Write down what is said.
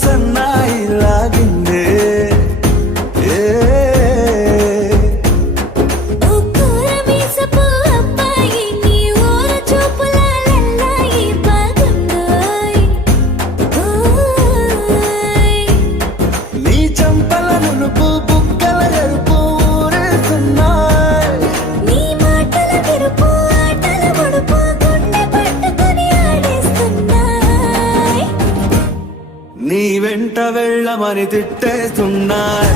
sen నీ వెంట వెళ్ళమని తిట్టేస్తున్నాయి.